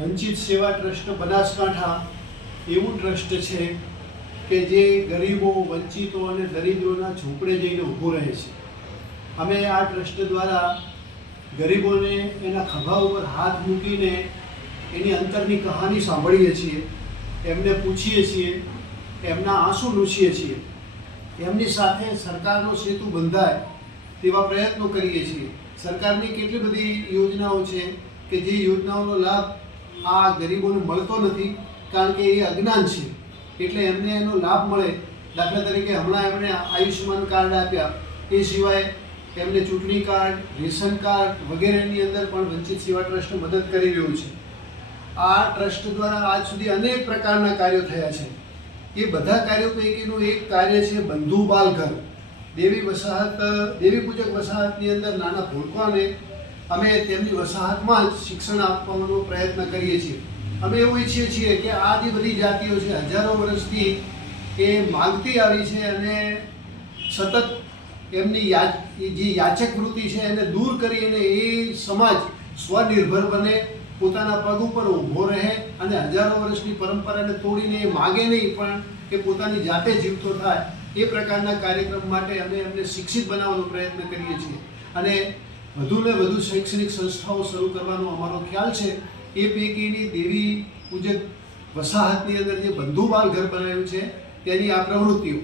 વંચિત સેવા ટ્રસ્ટ બનાસકાંઠા એવું ટ્રસ્ટ છે કે જે ગરીબો, વંચિતો અને દરિદ્રોના ઝૂંપડે જઈને ઊભું રહે છે. અમે આ ટ્રસ્ટ દ્વારા ગરીબોને એના ખભા ઉપર હાથ મૂકીને એની અંતરની કહાની સાંભળીએ છીએ, એમને પૂછીએ છીએ, એમના આંસુ લૂછીએ છીએ, એમની સાથે સરકારનો સેતુ બંધાય તેવા પ્રયત્નો કરીએ છીએ. સરકારની કેટલી બધી યોજનાઓ છે કે જે યોજનાઓનો લાભ આ ગરીબોને મળતો નથી, કારણ કે એ અજ્ઞાન છે, એટલે એમને એનો લાભ મળે. દાખલા તરીકે હમણાં એમણે આયુષ્યમાન કાર્ડ આપ્યા, એ સિવાય એમને ચૂંટણી કાર્ડ, રેશન કાર્ડ વગેરેની અંદર પણ વંચિત સેવા ટ્રસ્ટ મદદ કરી રહ્યું છે. આ ટ્રસ્ટ દ્વારા આજ સુધી અનેક પ્રકારના કાર્યો થયા છે. એ બધા કાર્યો પૈકીનું એક કાર્ય છે બંધુ બાલ ઘર. દેવી પૂજક વસાહતની અંદર નાના ભૂલકાઓને અમે તેમની વસાહતમાં જ શિક્ષણ આપવાનો પ્રયત્ન કરીએ છીએ. અમે એવું ઈચ્છીએ છીએ કે આ જે બધી જાતિઓ છે, હજારો વર્ષથી એ માગતી આવી છે અને સતત એમની જે યાચક વૃત્તિ છે એને દૂર કરીને એ સમાજ સ્વનિર્ભર બને, પોતાના પગ ઉપર ઊભો રહે અને હજારો વર્ષની પરંપરાને તોડીને એ માગે નહીં, પણ એ પોતાની જાતે જીવતો થાય. એ પ્રકારના કાર્યક્રમ માટે અમે એમને શિક્ષિત બનાવવાનો પ્રયત્ન કરીએ છીએ અને વધુને વધુ શૈક્ષણિક સંસ્થાઓ શરૂ કરવાનો અમારો ખ્યાલ છે. એ પૈકીની દેવી પૂજક વસાહતની અંદર જે બંધુ બાલ ઘર બનાવ્યું છે તેની આ પ્રવૃત્તિઓ